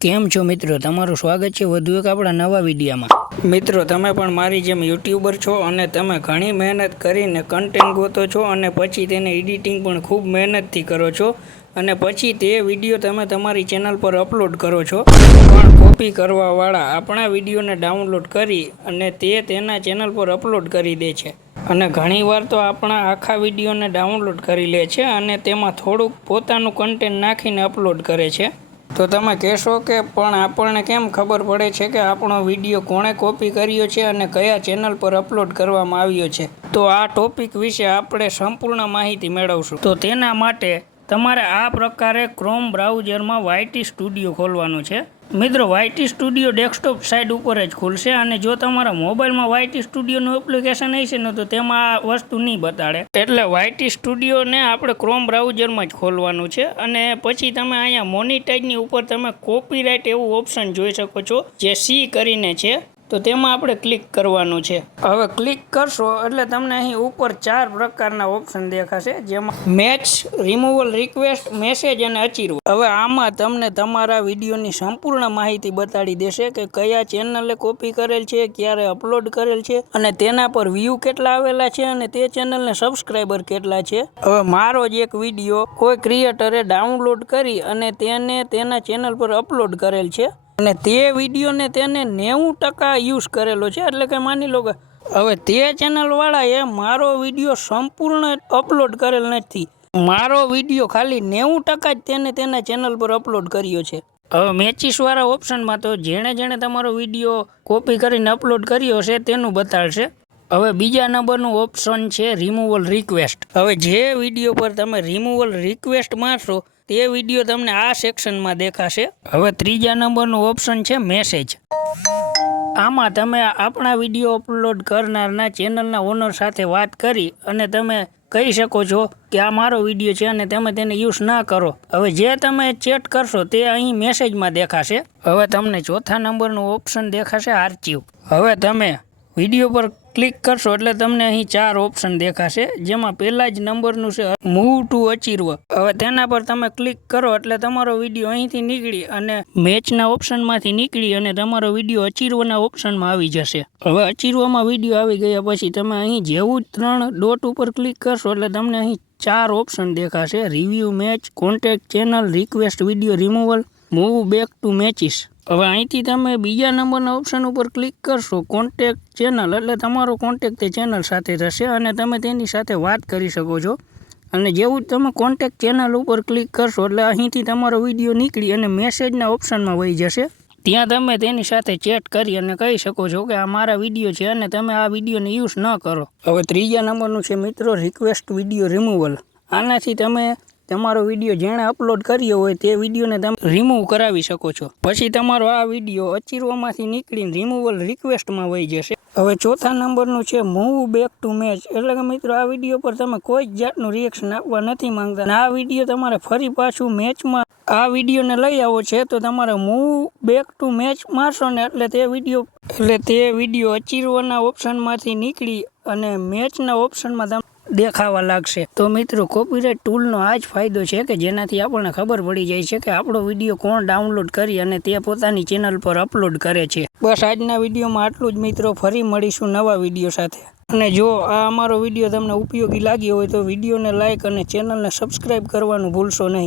કેમ છો મિત્રો? તમારું સ્વાગત છે વધુ એક આપણા નવા વિડીયામાં. મિત્રો, તમે પણ મારી જેમ યુટ્યુબર છો અને તમે ઘણી મહેનત કરીને કન્ટેન્ટ ગોતો છો અને પછી તેને એડિટિંગ પણ ખૂબ મહેનતથી કરો છો અને પછી તે વીડિયો તમે તમારી ચેનલ પર અપલોડ કરો છો. પણ કોપી કરવાવાળા આપણા વિડીયોને ડાઉનલોડ કરી અને તે તેના ચેનલ પર અપલોડ કરી દે છે. અને ઘણીવાર તો આપણા આખા વિડીયોને ડાઉનલોડ કરી લે છે અને તેમાં થોડુંક પોતાનું કન્ટેન્ટ નાખીને અપલોડ કરે છે. તો તમે કહેશો કે પણ આપણને કેમ ખબર પડે છે કે આપણો વીડિયો કોણે કોપી કર્યો છે અને કયા ચેનલ પર અપલોડ કરવામાં આવ્યો છે? તો આ ટોપિક વિશે આપણે સંપૂર્ણ માહિતી મેળવશું. તો તેના માટે તમારે આ પ્રકારે ક્રોમ બ્રાઉઝરમાં વાયટી સ્ટુડિયો ખોલવાનું છે. મિત્રો વાયટી સ્ટુડિયો ડેસ્કટોપ સાઇડ ઉપર જ ખુલશે અને જો તમારા મોબાઈલમાં વાયટી સ્ટુડિયોનું એપ્લિકેશન હશે ને તો તેમાં આ વસ્તુ નહીં બતાડે. એટલે વાયટી સ્ટુડિયોને આપણે ક્રોમ બ્રાઉઝરમાં જ ખોલવાનું છે અને પછી તમે અહીંયા મોનિટાઈઝની ઉપર તમે કોપીરાઇટ એવું ઓપ્શન જોઈ શકો છો, જે સી કરીને છે. તો તેમાં આપણે ક્લિક કરવાનું છે. હવે ક્લિક કરશો એટલે તમને અહીં ઉપર ચાર પ્રકારના ઓપ્શન દેખાશે જેમાં મેચ રિમૂવલ રિક્વેસ્ટ મેસેજ અને અચીરવું હવે આમાં તમને તમારા વિડીયોની સંપૂર્ણ માહિતી બતાડી દેશે કે કયા ચેનલે કોપી કરેલ છે ક્યારે અપલોડ કરેલ છે અને તેના પર વ્યૂ કેટલા આવેલા છે અને તે ચેનલને સબસ્ક્રાઈબર કેટલા છે. હવે મારો જ એક વીડિયો કોઈ ક્રિએટરે ડાઉનલોડ કરી અને તેને તેના ચેનલ પર અપલોડ કરેલ છે. અને તે વિડીયોને તેને નેવું ટકા યુઝ કરેલો છે. એટલે કે માની લો કે હવે તે ચેનલવાળાએ મારો વીડિયો સંપૂર્ણ અપલોડ કરેલ નથી. મારો વીડિયો ખાલી નેવું ટકા જ તેને તેના ચેનલ પર અપલોડ કર્યો છે. હવે મેચિસવાળા ઓપ્શનમાં તો જેણે જેણે તમારો વીડિયો કોપી કરીને અપલોડ કર્યો છે તેનું બતાડશે. હવે બીજા નંબરનું ઓપ્શન છે રિમૂવલ રિક્વેસ્ટ હવે જે વીડિયો પર તમે રિમૂવલ રિક્વેસ્ટ મારશો તે વીડિયો તમને આ સેક્શનમાં દેખાશે. હવે ત્રીજા નંબરનું ઓપ્શન છે મેસેજ. આમાં તમે આપણા વીડિયો અપલોડ કરનારના ચેનલના ઓનર સાથે વાત કરી અને તમે કહી શકો છો કે આ મારો વીડિયો છે અને તમે તેને યુઝ ના કરો. હવે જે તમે ચેટ કરશો તે અહીં મેસેજમાં દેખાશે. હવે તમને ચોથા નંબરનું ઓપ્શન દેખાશે આર્ચિવ. હવે તમે વીડિયો પર ક્લિક કરશો એટલે તમને અહીં ચાર ઓપ્શન દેખાશે. જેમાં પહેલા જ નંબરનું છે મૂવ ટુ અચીરવ હવે તેના પર તમે ક્લિક કરો એટલે તમારો વીડિયો અહીંથી નીકળી અને મેચના ઓપ્શનમાંથી નીકળી અને તમારો વીડિયો અચીરવના ઓપ્શનમાં આવી જશે. હવે અચીર્વમાં વીડિયો આવી ગયા પછી તમે અહીં જેવું ત્રણ ડોટ ઉપર ક્લિક કરશો એટલે તમને અહીં ચાર ઓપ્શન દેખાશે. Review match contact channel request video removal move back to matches હવે અહીંથી તમે બીજા નંબરના ઓપ્શન ઉપર ક્લિક કરશો. કોન્ટેક્ટ ચેનલ એટલે તમારો કોન્ટેક્ટ તે ચેનલ સાથે થશે અને તમે તેની સાથે વાત કરી શકો છો. અને જેવું જ તમે કોન્ટેક્ટ ચેનલ ઉપર ક્લિક કરશો, એટલે અહીંથી તમારો વીડિયો નીકળી અને મેસેજના ઓપ્શનમાં વહી જશે. ત્યાં તમે તેની સાથે ચેટ કરી અને કહી શકો છો કે આ મારા વીડિયો છે અને તમે આ વિડીયોને યુઝ ન કરો. હવે ત્રીજા નંબરનું છે મિત્રો રિક્વેસ્ટ વીડિયો રિમૂવલ આનાથી તમે તમારો વીડિયો જેણે અપલોડ કર્યો હોય તે વિડીયોને તમે રિમૂવ કરાવી શકો છો. પછી તમારો આ વીડિયો અચીરવામાંથી નીકળીને રિમૂવલ રિક્વેસ્ટમાં વહી જશે. હવે ચોથા નંબરનું છે મૂવ બેક ટુ મેચ એટલે કે મિત્રો, આ વીડિયો પર તમે કોઈ જ જાતનું રિએક્શન આપવા નથી માંગતા. આ વીડિયો તમારે ફરી પાછું મેચમાં આ વિડીયોને લઈ આવો છે, તો તમારે મૂવ બેક ટુ મેચ મારશો ને એટલે તે વીડિયો એટલે તે વીડિયો અચીરવાના ઓપ્શનમાંથી નીકળી અને મેચના ઓપ્શનમાં તમે દેખાવા લાગશે. તો મિત્રો કોપીરાઇટ ટૂલનો આ જ ફાયદો છે કે જેનાથી આપણને ખબર પડી જાય છે કે આપણો વીડિયો કોણ ડાઉનલોડ કરી અને તે પોતાની ચેનલ પર અપલોડ કરે છે. બસ આજના વિડીયોમાં આટલું જ મિત્રો. ફરી મળીશું નવા વીડિયો સાથે. અને જો આ અમારો વીડિયો તમને ઉપયોગી લાગ્યો હોય તો વિડીયોને લાઇક અને ચેનલને સબસ્ક્રાઈબ કરવાનું ભૂલશો નહીં.